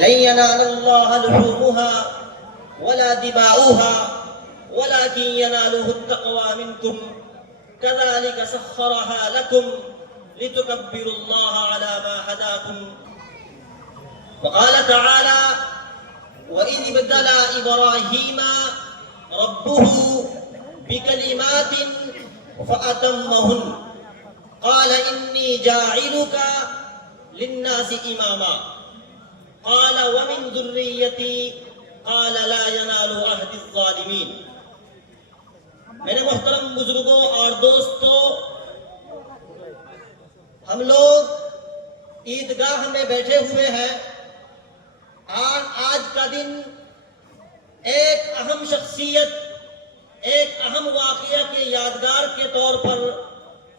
لن ينال الله لحومها ولا دماؤها ولكن يناله التقوى منكم كذلك سخرها لكم لتكبروا الله على ما هداكم. وقال تعالى: وإذ ابتلى إبراهيم ربه بكلمات فأتمهن قال إني جاعلك للناس إماما قال ومن ذريتي قال لا ينال عهد الظالمین. میرے محترم بزرگوں اور دوستوں، ہم لوگ عیدگاہ میں بیٹھے ہوئے ہیں اور آج کا دن ایک اہم شخصیت، ایک اہم واقعہ کے یادگار کے طور پر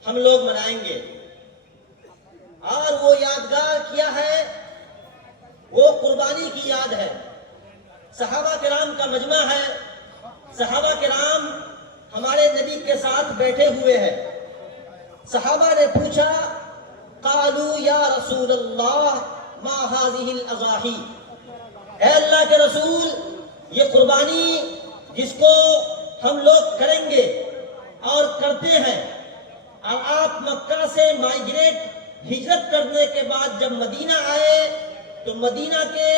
ہم لوگ منائیں گے. اور وہ یادگار کیا ہے؟ وہ قربانی کی یاد ہے. صحابہ کرام کا مجمع ہے. صحابہ کرام ہمارے نبی کے ساتھ بیٹھے ہوئے ہیں. صحابہ نے پوچھا: قالوا یا رسول اللہ ما هذه الاضاحی، اے اللہ کے رسول، یہ قربانی جس کو ہم لوگ کریں گے اور کرتے ہیں، اور آپ مکہ سے ہجرت کرنے کے بعد جب مدینہ آئے تو مدینہ کے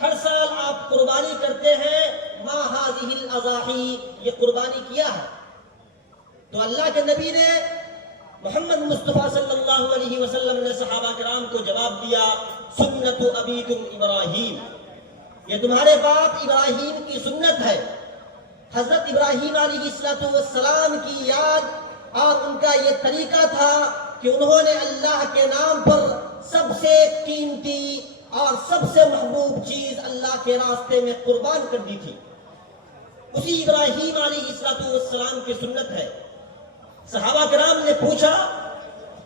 ہر سال آپ قربانی کرتے ہیں، ما هذه الاضاحی، یہ قربانی کیا ہے؟ تو اللہ کے نبی نے، محمد مصطفیٰ صلی اللہ علیہ وسلم نے صحابہ کرام کو جواب دیا: سنت ابیکم ابراہیم، یہ تمہارے باپ ابراہیم کی سنت ہے. حضرت ابراہیم علیہ السلام کی یاد اور ان کا یہ طریقہ تھا کہ انہوں نے اللہ کے نام پر سب سے قیمتی اور سب سے محبوب چیز اللہ کے راستے میں قربان کر دی تھی. اسی ابراہیم علیہ السلام کی سنت ہے. صحابہ کرام نے پوچھا: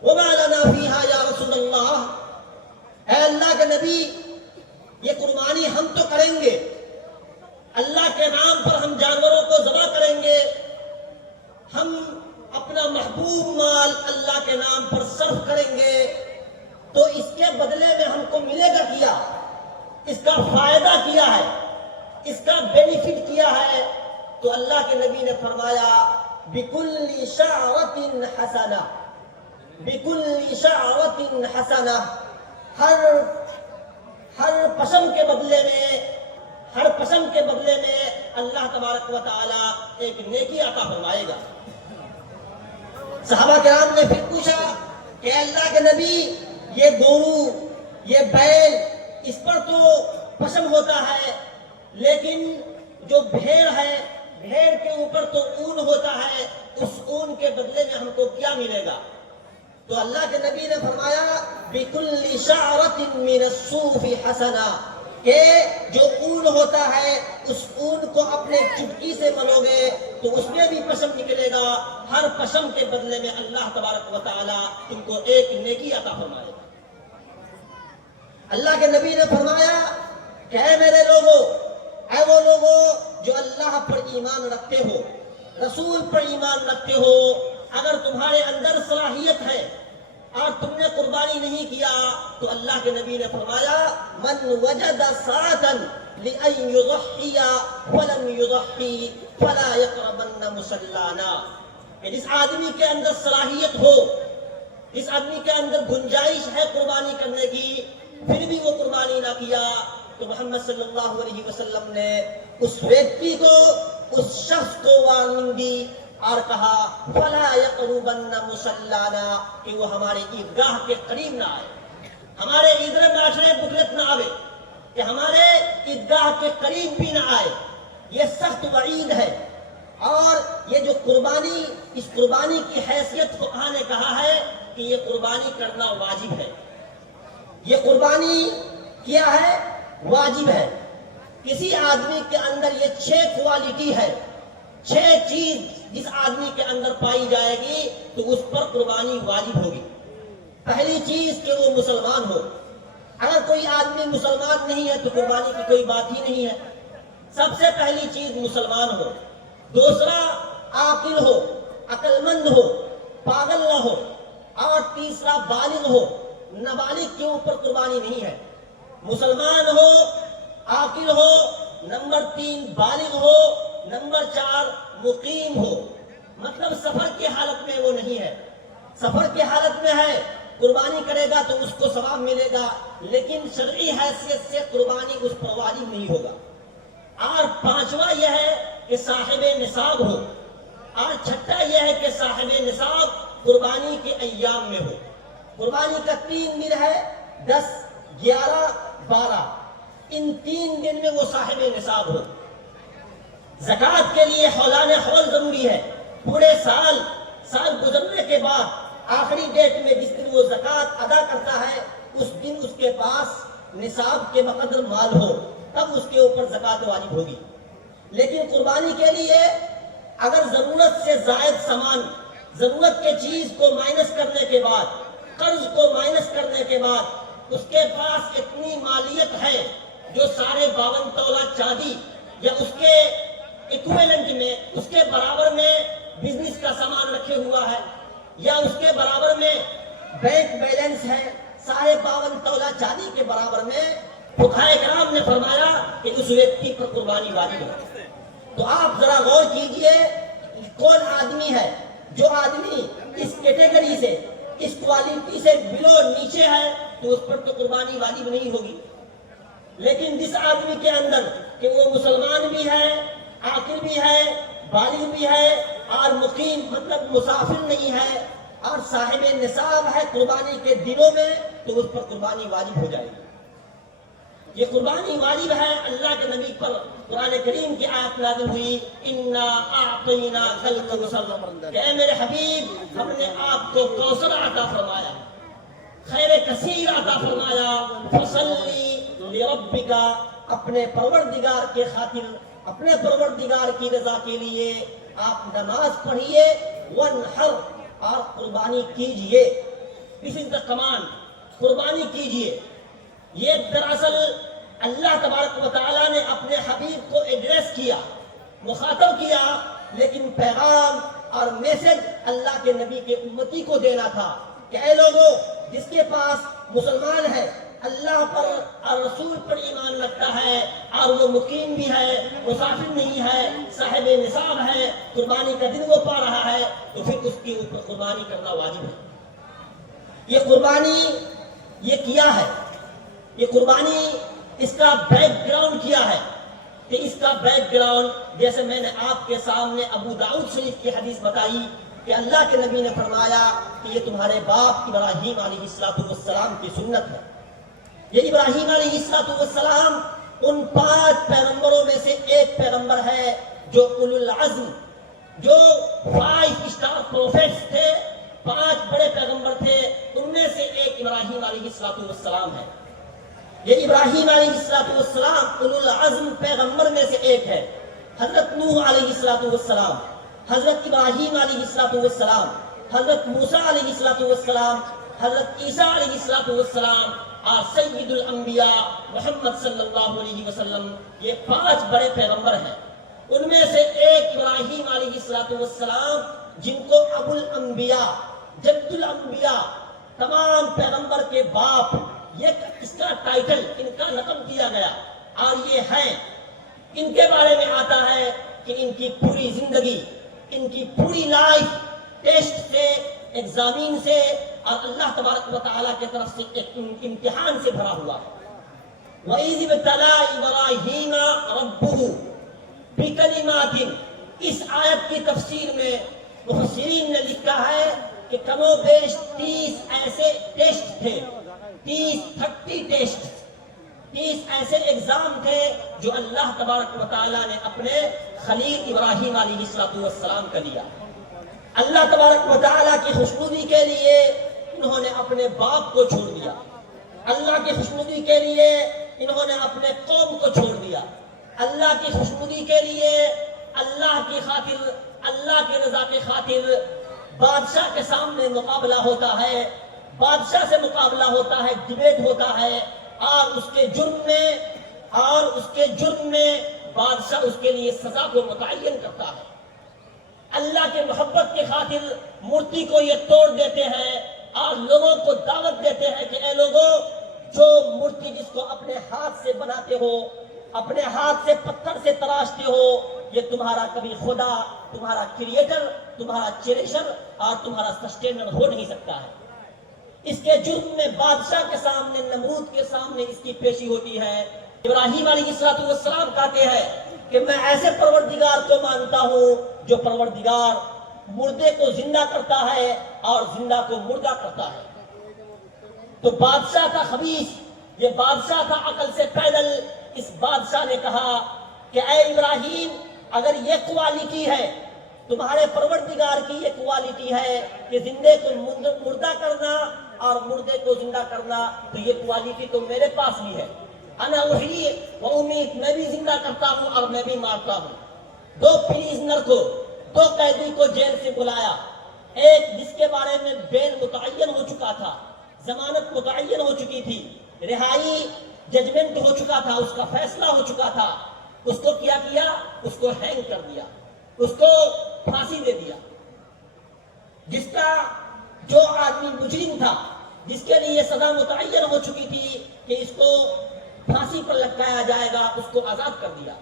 وما لنا فیہا یا رسول اللہ، اے اللہ کے نبی، یہ قربانی ہم تو کریں گے، اللہ کے نام پر ہم جانوروں کو ذبح کریں گے، ہم اپنا محبوب مال اللہ کے نام پر صرف کریں گے، تو اس کے بدلے میں ہم کو ملے گا کیا؟ اس کا فائدہ کیا ہے؟ اس کا بینیفٹ کیا ہے؟ تو اللہ کے نبی نے فرمایا: بِكُلِّ شَعْرَةٍ حَسَنَةٍ، بِكُلِّ شَعْرَةٍ حَسَنَةٍ، ہر پشم کے بدلے میں اللہ تبارک و تعالی ایک نیکی عطا فرمائے گا. صحابہ کرام نے پھر پوچھا کہ اللہ کے نبی، یہ گورو، یہ بیل، اس پر تو پشم ہوتا ہے، لیکن جو بھیڑ ہے، بھیڑ کے اوپر تو اون ہوتا ہے، اس اون کے بدلے میں ہم کو کیا ملے گا؟ تو اللہ کے نبی نے فرمایا: بِكُلِّ شَعْرَةٍ مِّنَ الصُّوفِ حَسَنَةٍ، کہ جو اون ہوتا ہے اس اون کو اپنے چٹکی سے ملو گے تو اس میں بھی پشم نکلے گا. ہر پشم کے بدلے میں اللہ تبارک و تعالی تم کو ایک نیکی عطا فرمائے گا. اللہ کے نبی نے فرمایا کہ اے میرے لوگوں، اے وہ لوگوں جو اللہ پر ایمان رکھتے ہو، رسول پر ایمان رکھتے ہو، اگر تمہارے اندر صلاحیت ہے اور تم نے قربانی نہیں کیا تو اللہ کے نبی نے فرمایا: من وجد ساعة لأن يضحي ولم يضحي فلا يقربن مصلانا. کہ جس آدمی کے اندر صلاحیت ہو، جس آدمی کے اندر گنجائش ہے قربانی کرنے کی، پھر بھی وہ قربانی نہ کیا، تو محمد صلی اللہ علیہ وسلم نے اس ویکتی کو، اس شخص کو وارننگ دی اور کہا: فلا يقربن مصلانا، کہ وہ ہمارے عیدگاہ کے قریب نہ آئے، ہمارے عیدگاہ معاشرے بکلت نہ آئے، کہ ہمارے عیدگاہ کے قریب بھی نہ آئے. یہ سخت وعید ہے. اور یہ جو قربانی، اس قربانی کی حیثیت فقہا نے کہا ہے کہ یہ قربانی کرنا واجب ہے. یہ قربانی کیا ہے؟ واجب ہے. کسی آدمی کے اندر یہ 6 کوالٹی ہے، 6 چیز جس آدمی کے اندر پائی جائے گی تو اس پر قربانی واجب ہوگی. پہلی چیز کہ وہ مسلمان ہو. اگر کوئی آدمی مسلمان نہیں ہے تو قربانی کی کوئی بات ہی نہیں ہے. سب سے پہلی چیز مسلمان ہو. دوسرا عاقل ہو، عقل مند ہو، پاگل نہ ہو. اور تیسرا بالغ ہو. نابالغ کے اوپر قربانی نہیں ہے. مسلمان ہو، عاقل ہو، نمبر 3 بالغ ہو، نمبر 4 مقیم ہو. مطلب سفر کی حالت میں وہ نہیں ہے. سفر کی حالت میں ہے، قربانی کرے گا تو اس کو ثواب ملے گا، لیکن شرعی حیثیت سے قربانی اس پر واجب نہیں ہوگا. اور 5واں یہ ہے کہ صاحب نصاب ہو. اور 6واں یہ ہے کہ صاحب نصاب قربانی کے ایام میں ہو. قربانی کا 3 دن ہے، 10، 11، 12. ان 3 دن میں وہ صاحب نصاب ہو. زکوٰۃ کے لیے حولان حول ضروری ہے. پورے سال گزرنے کے بعد آخری ڈیٹ میں جس دن وہ زکوٰۃ ادا کرتا ہے، اس دن اس کے پاس نصاب کے مقدر مال ہو، تب اس کے اوپر زکوٰۃ واجب ہوگی. لیکن قربانی کے لیے اگر ضرورت سے زائد سامان، ضرورت کے چیز کو مائنس کرنے کے بعد، قرض کو مائنس کرنے کے بعد اس کے پاس اتنی مالیت ہے جو 52.5 تولہ چاندی یا اس کے ایکویلنٹ میں، اس کے برابر میں بزنس کا سامان رکھے ہوا ہے، یا اس کے برابر میں بینک بیلنس ہے 52.5 تولہ چاندی کے برابر میں، فقہائے کرام نے فرمایا کہ اس ویکتی پر قربانی واجب ہے. تو آپ ذرا غور کیجئے کون آدمی ہے جو آدمی اس کیٹیگری سے، اس کوالٹی سے بلو نیچے ہے، تو اس پر تو قربانی واجب نہیں ہوگی. لیکن جس آدمی کے اندر کہ وہ مسلمان بھی ہے، عاقل بھی ہے، بالغ بھی ہے، اور مقیم مطلب مسافر نہیں ہے، اور صاحب نصاب ہے قربانی کے دنوں میں، تو اس پر قربانی واجب ہو جائے گی. یہ قربانی واجب ہے. اللہ کے نبی پر قرآن کریم کی آیت نازل ہوئی، اِنَّا أَعْطَيْنَاكَ الْكَوْثَرَ، کہ اے میرے حبیب ہم نے آپ کو کوثر عطا فرمایا، خیر کثیر عطا فرمایا. فَصَلِّ لِرَبِّكَ، اپنے پروردگار کے خاطر، اپنے پروردگار کی رضا کے لیے آپ نماز پڑھیے، وَانْحَرْ، اور قربانی کیجئے. This is the command، قربانی کیجئے. یہ دراصل اللہ تبارک و تعالیٰ نے اپنے حبیب کو ایڈریس کیا، مخاطب کیا، لیکن پیغام اور میسج اللہ کے نبی کے امتی کو دینا تھا کہ اے لوگوں، جس کے پاس مسلمان ہے، اللہ پر اور رسول پر ایمان رکھتا ہے، اور وہ مقیم بھی ہے، مسافر نہیں ہے، صاحب نصاب ہے، قربانی کا دن وہ پا رہا ہے، تو پھر اس کے اوپر قربانی کرنا واجب ہے. یہ قربانی یہ کیا ہے، یہ قربانی اس کا بیک گراؤنڈ کیا ہے. کہ اس کا بیک گراؤنڈ جیسے میں نے آپ کے سامنے ابو داؤد شریف کی حدیث بتائی کہ اللہ کے نبی نے فرمایا کہ یہ تمہارے باپ ابراہیم علیہ السلام کی سنت ہے. یہ ابراہیم علیہ السلام ان 5 پیغمبروں میں سے ایک پیغمبر ہے جو اولو العزم، جو 5 اسٹار پروفیٹس تھے، 5 بڑے پیغمبر تھے، ان میں سے ایک ابراہیم علیہ السلام ہے. یہ ابراہیم علیہ السلام اولو العزم پیغمبر میں سے ایک ہے. حضرت نوح علیہ السلام، حضرت ابراہیم علیہ السلام، حضرت موسیٰ علیہ السلام، حضرت عیسیٰ علیہ السلام، اور سید الانبیاء محمد صلی اللہ علیہ وسلم، یہ 5 بڑے پیغمبر ہیں. ان میں سے ایک ابراہیم علیہ السلام جن کو ابو الانبیاء، جد الانبیاء، تمام پیغمبر کے باپ، یہ اس کا ٹائٹل، ان کا لقب دیا گیا. اور یہ ہیں، ان کے بارے میں آتا ہے کہ ان کی پوری زندگی، ان کی پوری لائف ٹیسٹ سے، ایگزامین سے اور اللہ تبارک و تعالیٰ کی طرف سے ایک امتحان سے بھرا ہوا ہے. وَإِذِ ابْتَلَىٰ إِبْرَاهِيمَ رَبُّهُ بِكَلِمَاتٍ، اس آیت کی تفسیر میں مفسرین نے لکھا ہے کہ کم و بیش 30 ایسے ٹیسٹ تھے، 30 ٹیسٹ، 30 ایسے ایگزام تھے جو اللہ تبارک و تعالیٰ نے اپنے خلیل ابراہیم علیہ السلام کا لیا. اللہ تبارک و تعالیٰ کی خوشنودی کے لیے انہوں نے اپنے باپ کو چھوڑ دیا، اللہ کی خوشنودی کے لیے انہوں نے اپنے قوم کو چھوڑ دیا. اللہ کی خوشنودی کے لیے، اللہ کی خاطر، اللہ کی رضا کی خاطر بادشاہ کے سامنے مقابلہ ہوتا ہے، بادشاہ سے مقابلہ ہوتا ہے، ڈیبیٹ ہوتا ہے، اور اس کے جرم میں بادشاہ اس کے لیے سزا کو متعین کرتا ہے. اللہ کے محبت کی خاطر مورتی کو یہ توڑ دیتے ہیں اور لوگوں کو دعوت دیتے ہیں کہ اے لوگوں، جو مورتی جس کو اپنے ہاتھ سے بناتے ہو، اپنے ہاتھ سے پتھر سے تراشتے ہو، یہ تمہارا کبھی خدا، تمہارا کریٹر، تمہارا چیریشر اور تمہارا سسٹینر ہو نہیں سکتا ہے۔ اس کے جرم میں بادشاہ کے سامنے، نمرود کے سامنے اس کی پیشی ہوتی ہے۔ ابراہیم علیہ السلام کہتے ہیں کہ میں ایسے پروردگار کو مانتا ہوں جو پروردگار مردے کو زندہ کرتا ہے اور زندہ کو مردہ کرتا ہے۔ تو بادشاہ کا خبیث، یہ بادشاہ کا عقل سے پیدل، اس بادشاہ نے کہا کہ اے ابراہیم، اگر یہ کوالٹی ہے، تمہارے پروردگار کی یہ کوالٹی ہے کہ زندے کو مردہ کرنا اور مردے کو زندہ کرنا، تو یہ کوالٹی تو میرے پاس بھی ہے۔ انا احیی و امیت، میں بھی زندہ کرتا ہوں اور میں بھی مارتا ہوں۔ دو پریزنر کو، دو قیدی کو جیل سے بلایا، ایک جس کے بارے میں بیل متعین ہو چکا تھا، ضمانت متعین ہو چکی تھی، رہائی ججمنٹ ہو چکا تھا، اس کا فیصلہ ہو چکا تھا، اس کو کیا کیا؟ اس کو ہینگ کر دیا، اس کو پھانسی دے دیا۔ جس کا جو آدمی مجرم تھا، جس کے لیے سزا متعین ہو چکی تھی کہ اس کو پھانسی پر لٹکایا جائے گا، اس کو آزاد کر دیا۔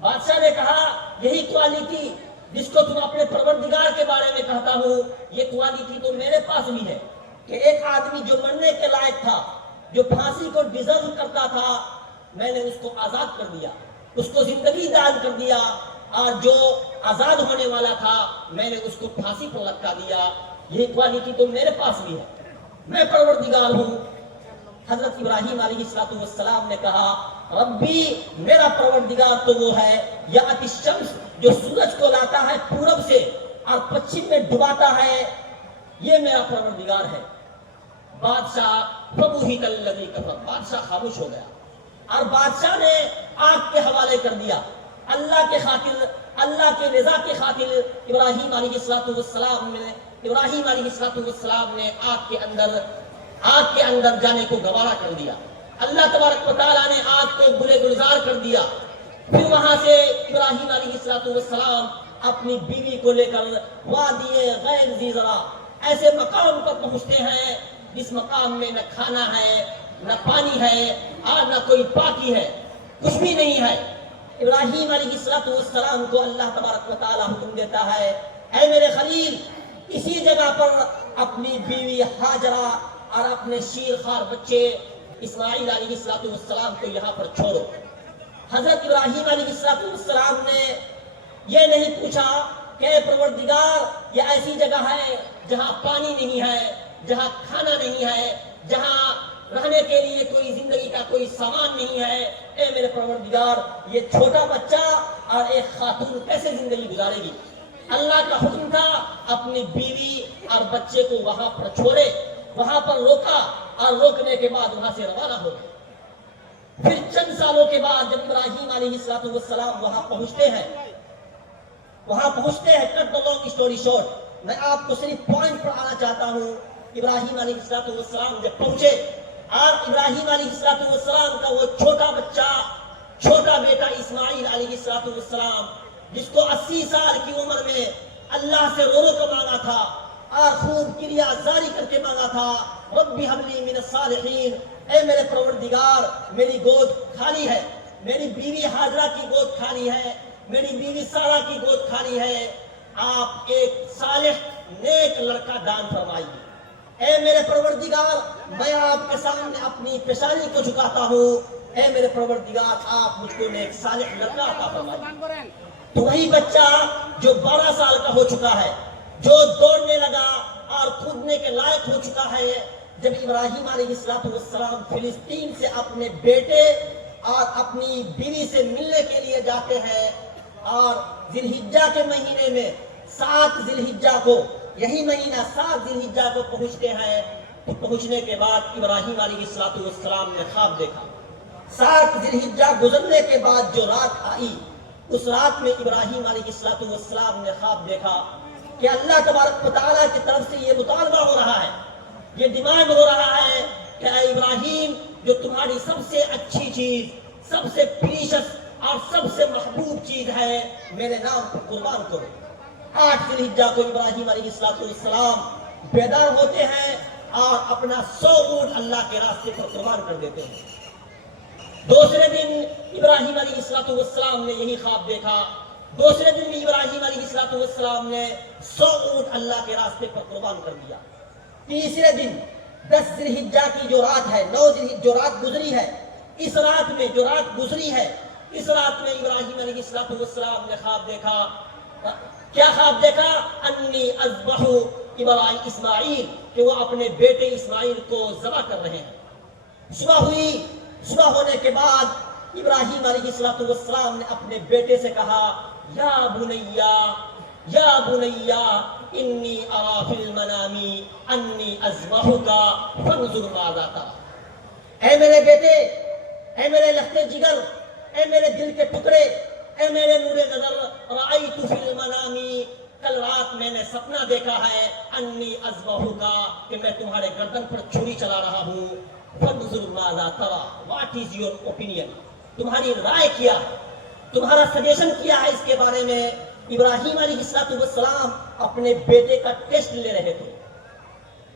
بادشاہ نے کہا یہی کوالٹی جس کو تم اپنے پروردگار کے بارے میں کہتا ہوں، یہ کوالٹی تو میرے پاس بھی ہے کہ ایک آدمی جو مرنے کے لائق تھا، جو پھانسی کو ڈیزرو کرتا تھا، میں نے اس کو آزاد کر دیا، اس کو زندگی دان کر دیا، اور جو آزاد ہونے والا تھا میں نے اس کو پھانسی پر لٹکا دیا۔ یہ کوالٹی تو میرے پاس بھی ہے، میں پروردگار ہوں۔ حضرت ابراہیم علیہ السلام نے کہا ربی، میرا پروردگار تو وہ ہے یأتی الشمس، جو سورج کو لاتا ہے پورب سے اور پچھم میں ڈباتا ہے، یہ میرا پروردگار ہے۔ بادشاہ فبہت الذی کفر، بادشاہ خاموش ہو گیا، اور بادشاہ نے آگ کے حوالے کر دیا۔ اللہ کے خاطر، اللہ کے رضا کے خاطر ابراہیم علیہ السلام نے آگ کے اندر جانے کو گوارا کر دیا۔ اللہ تبارک و تعالیٰ نے آگ کو گلے گلزار کر دیا۔ پھر وہاں سے ابراہیم علیہ السلام اپنی بیوی کو لے کر وادی غیر ذی زرع، ایسے مقام پر پہنچتے ہیں جس مقام میں نہ کھانا ہے، نہ پانی ہے، اور نہ کوئی پاکی ہے، کچھ بھی نہیں ہے۔ ابراہیم علیہ السلام کو اللہ تبارک و تعالیٰ حکم دیتا ہے اے میرے خلیل، اسی جگہ پر اپنی بیوی ہاجرہ اور اپنے شیرخوار بچے اسماعیل علیہ السلام کو یہاں پر چھوڑو۔ حضرت ابراہیم علیہ السلام نے یہ نہیں پوچھا کہ اے پروردگار، یہ ایسی جگہ ہے جہاں پانی نہیں ہے، جہاں کھانا نہیں ہے، جہاں رہنے کے لیے کوئی زندگی کا کوئی سامان نہیں ہے، اے میرے پروردگار، یہ چھوٹا بچہ اور ایک خاتون کیسے زندگی گزارے گی؟ اللہ کا حکم تھا اپنی بیوی اور بچے کو وہاں پر چھوڑے، وہاں پر روکا، اور روکنے کے بعد وہاں سے روانہ ہو گئے۔ پھر چند سالوں کے بعد جب ابراہیم علیہ السلام وہاں پہنچتے ہیں، کٹ دی لانگ اسٹوری شارٹ، میں آپ کو صرف پوائنٹ پر آنا چاہتا ہوں۔ ابراہیم علیہ السلام جب پہنچے، اور ابراہیم علیہ السلام کا وہ چھوٹا بچہ، چھوٹا بیٹا اسماعیل علیہ السلام، جس کو 80 سال کی عمر میں اللہ سے رو رو کر مانگا تھا اور خوب کریا زاری کر کے مانگا تھا ربی ہب لی من الصالحین، اے میرے پروردگار، میری گود خالی ہے، میری بیوی ہاجرہ کی گود خالی ہے، میری بیوی سارہ کی گود خالی ہے، آپ ایک صالح نیک لڑکا دان فرمائیے۔ اے میرے پروردگار، میں آپ کے سامنے اپنی پیشانی کو جھکاتا ہوں، اے میرے پروردگار، آپ مجھ کو نیک صالح لڑکا عطا فرمائیے۔ تو وہی بچہ جو 12 سال کا ہو چکا ہے، جو دوڑنے لگا اور کودنے کے لائق ہو چکا ہے، جب ابراہیم علیہ السلام فلسطین سے اپنے بیٹے اور اپنی بیوی سے ملنے کے لیے جاتے ہیں، اور ذی الحجہ کے مہینے میں 7 ذی الحجہ کو، یہی مہینہ 7 ذی الحجہ کو پہنچتے ہیں، تو پہنچنے کے بعد ابراہیم علیہ السلام نے خواب دیکھا۔ 7 ذی الحجہ گزرنے کے بعد جو رات آئی، اس رات میں ابراہیم علیہ السلام نے خواب دیکھا کہ اللہ تبارک و تعالیٰ کی طرف سے یہ مطالبہ ہو رہا ہے، یہ ڈیمانڈ ہو رہا ہے کہ اے ابراہیم، جو تمہاری سب سے اچھی چیز، سب سے پریشس اور سب سے محبوب چیز ہے، میرے نام پر قربان کرو۔ 8 ذی الحجہ کو ابراہیم علیہ السلام بیدار ہوتے ہیں اور اپنا 100 اونٹ اللہ کے راستے پر قربان کر دیتے ہیں۔ دوسرے دن ابراہیم علیہ السلام نے یہی خواب دیکھا، دوسرے دن بھی ابراہیم علیہ السلام نے 100 اونٹ اللہ کے راستے پر قربان کر دیا۔ تیسرے دن 10 ذی الحجہ کی جو رات ہے، 9 ذی الحجہ جو رات گزری ہے، اس رات میں جو رات گزری ہے، اس رات میں ابراہیم علیہ السلام نے خواب دیکھا۔ کیا خواب دیکھا؟ انی اذبح اسماعیل، کہ وہ اپنے بیٹے اسماعیل کو ذبح کر رہے ہیں۔ صبح ہوئی، صبح ہونے کے بعد ابراہیم علیہ السلام نے اپنے بیٹے سے کہا، یا بنیا یا بنیا انی ارا فی المنام انی اذبحک فانظر ماذا تری۔ اے میرے بیٹے، اے میرے لختے جگر، اے میرے دل کے ٹکڑے، اے میرے نور نظر، رأیت فی المنام، کل رات میں نے سپنا دیکھا ہے، انی اذبحک، کہ میں تمہارے گردن پر چھری چلا رہا ہوں، فانظر ماذا تری، واٹ از یور اوپینین، تمہاری رائے کیا ہے، تمہارا سجیشن کیا ہے اس کے بارے میں۔ ابراہیم علیہ السلام اپنے بیٹے کا ٹیسٹ لے رہے تھے،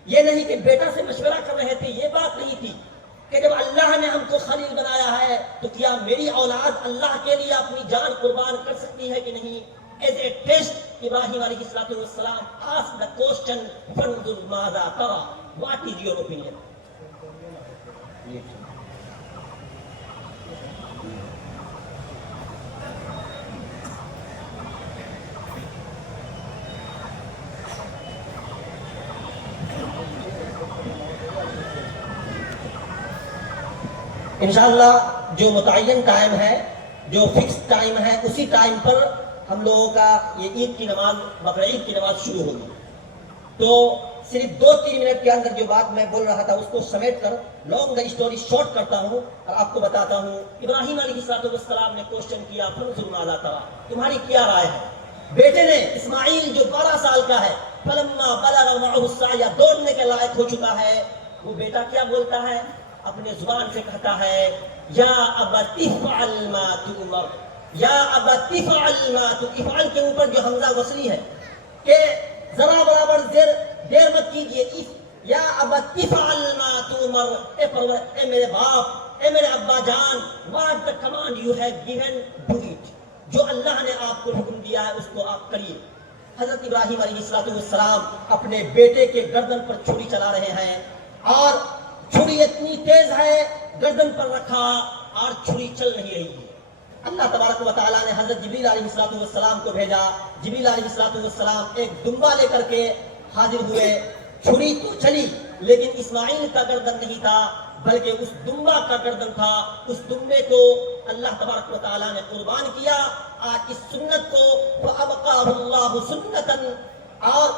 یہ نہیں کہ بیٹا سے مشورہ کر رہے تھے، یہ بات نہیں تھی کہ جب اللہ نے ہم کو خلیل بنایا ہے تو کیا میری اولاد اللہ کے لیے اپنی جان قربان کر سکتی ہے کہ نہیں۔ ایز اے ٹیسٹ ابراہیم علیہ السلام asked the question فانظر ماذا تری، what is your opinion۔ انشاءاللہ جو متعین ٹائم ہے، جو فکس ٹائم ہے، اسی ٹائم پر ہم لوگوں کا یہ عید کی نماز، بقرعید کی نماز شروع ہوگی۔ تو صرف 2-3 منٹ کے اندر جو بات میں بول رہا تھا اس کو سمیٹ کر لانگ اسٹوری شارٹ کرتا ہوں اور آپ کو بتاتا ہوں۔ ابراہیم علیہ السلام نے کوشچن کیا، فانظر ماذا تری، تمہاری کیا رائے ہے۔ بیٹے نے اسماعیل جو 12 سال کا ہے، فلما بلغ معه السعی، دوڑنے کے لائق ہو چکا ہے، وہ بیٹا کیا بولتا ہے؟ اپنے زبان سے کہتا ہے، یا ابت افعل ما تؤمر، یا ابت افعل ما تؤمر، افعل کے اوپر جو حمزہ وصلی ہے کہ ذرا برابر دیر مت کیجئے، یا ابت افعل ما تؤمر، اے میرے باپ، اے میرے ابا جان، what the command you have given, do it، جو اللہ نے آپ کو حکم دیا ہے اس کو آپ کریے۔ حضرت ابراہیم علیہ السلام اپنے بیٹے کے گردن پر چھری چلا رہے ہیں، اور چھری اتنی تیز ہے، گردن پر رکھا اور چھری چل نہیں رہی ہے۔ اللہ تبارک و تعالیٰ نے حضرت جبریل علیہ السلام کو بھیجا۔ جبریل علیہ السلام ایک دمبا لے کر کے حاضر ہوئے۔ چھری تو چلی لیکن اسماعیل کا گردن نہیں تھا، بلکہ اس دمبا کا گردن تھا۔ اس دمبے کو اللہ تبارک و تعالیٰ نے قربان کیا۔ آج اس سنت کو فَأَبْقَاهُ اللَّهُ سُنَّةً، اور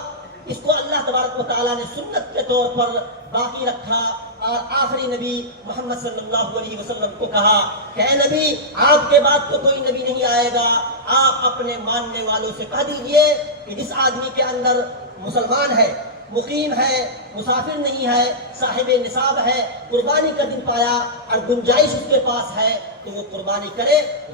اس کو اللہ تبارک و تعالیٰ نے سنت کے طور پر باقی رکھا، اور آخری نبی محمد صلی اللہ علیہ وسلم کو کہا کہ اے نبی، آپ کے بعد تو کوئی نبی نہیں آئے گا، آپ اپنے ماننے والوں سے کہہ دیجئے کہ جس آدمی کے اندر مسلمان ہے، مقیم ہے، مسافر نہیں ہے، صاحب نصاب ہے، قربانی کا دن پایا اور گنجائش اس کے پاس ہے تو وہ قربانی کرے۔